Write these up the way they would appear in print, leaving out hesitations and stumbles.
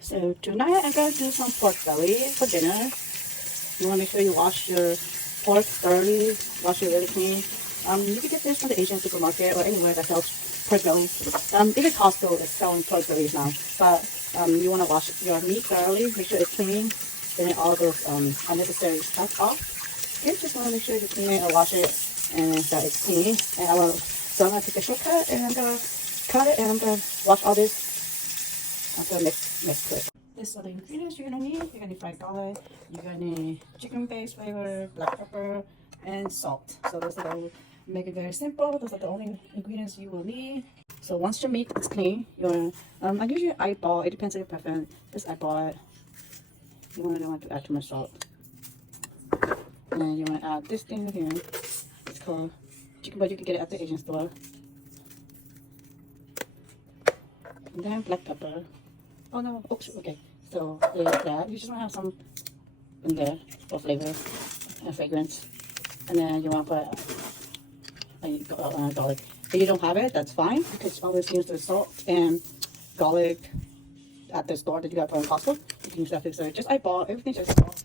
So tonight I'm going to do some pork belly for dinner. You want to make sure you wash your pork thoroughly, wash it really clean. You can get this from the Asian supermarket or anywhere that sells pork belly. Even Costco is selling pork bellies now. But you want to wash your meat thoroughly, make sure it's clean, then all those unnecessary stuff off. You just want to make sure you clean it or wash it and that it's clean. And so I'm going to take a shortcut and I'm going to cut it and I'm going to wash all this. I'm going to mix quick. These are the ingredients you're going to need. You're going to need fried garlic, you're going to need chicken-based flavor, black pepper, and salt. So those are the, make it very simple. Those are the only ingredients you will need. So once your meat is clean, you're I usually eyeball. It depends on your preference. Just eyeball it. You don't want to add too much salt. And you want to add this thing here. It's called chicken, but you can get it at the Asian store. And then black pepper. Oh no, oops, okay. So there's that. You just want to have some in there for flavor and fragrance. And then you want to put garlic. If you don't have it, that's fine. You can always use the salt and garlic at the store that you got from Costco. You can use that fixer. Just eyeball, everything just salt.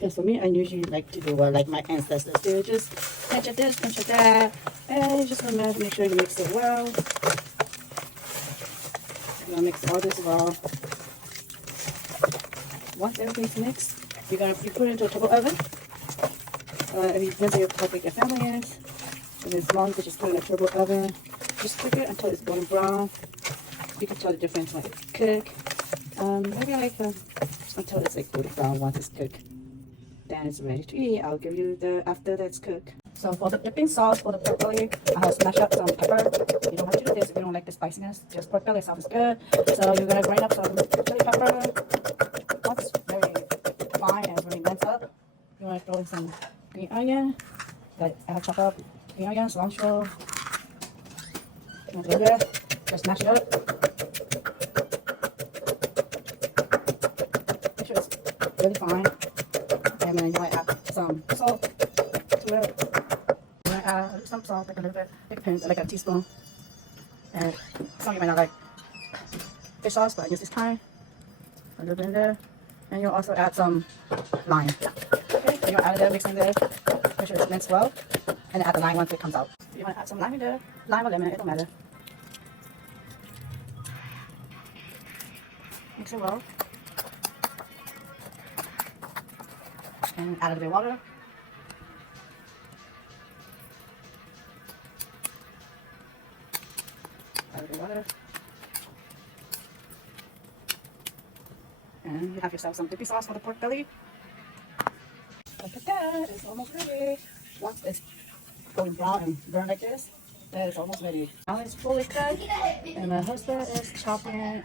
And for me, I usually like to do like my ancestors do. Just pinch at this, pinch at that. And you just want to make sure you mix it well. You're gonna mix all this well. Once everything's mixed, you put it into a turbo oven. If you depends on how big your family is. If it's small, you can just put it in a turbo oven. Just cook it until it's golden brown. You can tell the difference when it's cooked. Maybe like until it's like golden brown once it's cooked. Then it's ready to eat. I'll give you the after that's cooked. So for the dipping sauce for the pork belly, I have smashed up some pepper. You don't have to do this if you don't like the spiciness. Just pork belly sounds good. So you're gonna grind up some chili pepper. Once very fine and very minced up, you wanna throw in some green onion. That I have chopped up green onion, cilantro. Just mash it up. Make sure it's really fine. And then you might add some salt to it. You might add some salt, like a little bit, like a teaspoon. And some of you might not like fish sauce, but I use this time. A little bit in there. And you'll also add some lime. Okay, so you add it there, mix in there. Make sure it's minced well. And then add the lime once it comes out. So you want to add some lime in there. Lime or lemon, it don't matter. Mix it well. And add a little bit of water. Add a little bit of water. And you have yourself some dippy sauce for the pork belly. Look at that, it's almost ready. Once it's going brown and burn like this, then it's almost ready. Now it's fully cooked, and my husband is chopping.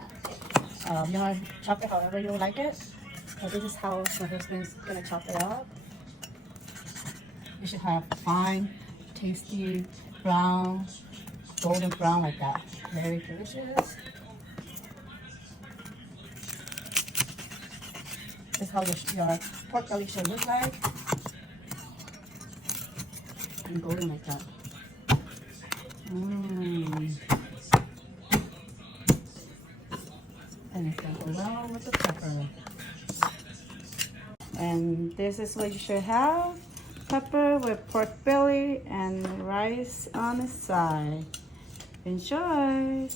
You know, chop it however you like it. So this is how my husband's gonna chop it up. You should have fine, tasty, brown, golden brown like that. Very delicious. This is how your pork belly should look like. And golden like that. And it's gonna go well with the pepper. And this is what you should have. Pepper with pork belly and rice on the side. Enjoy!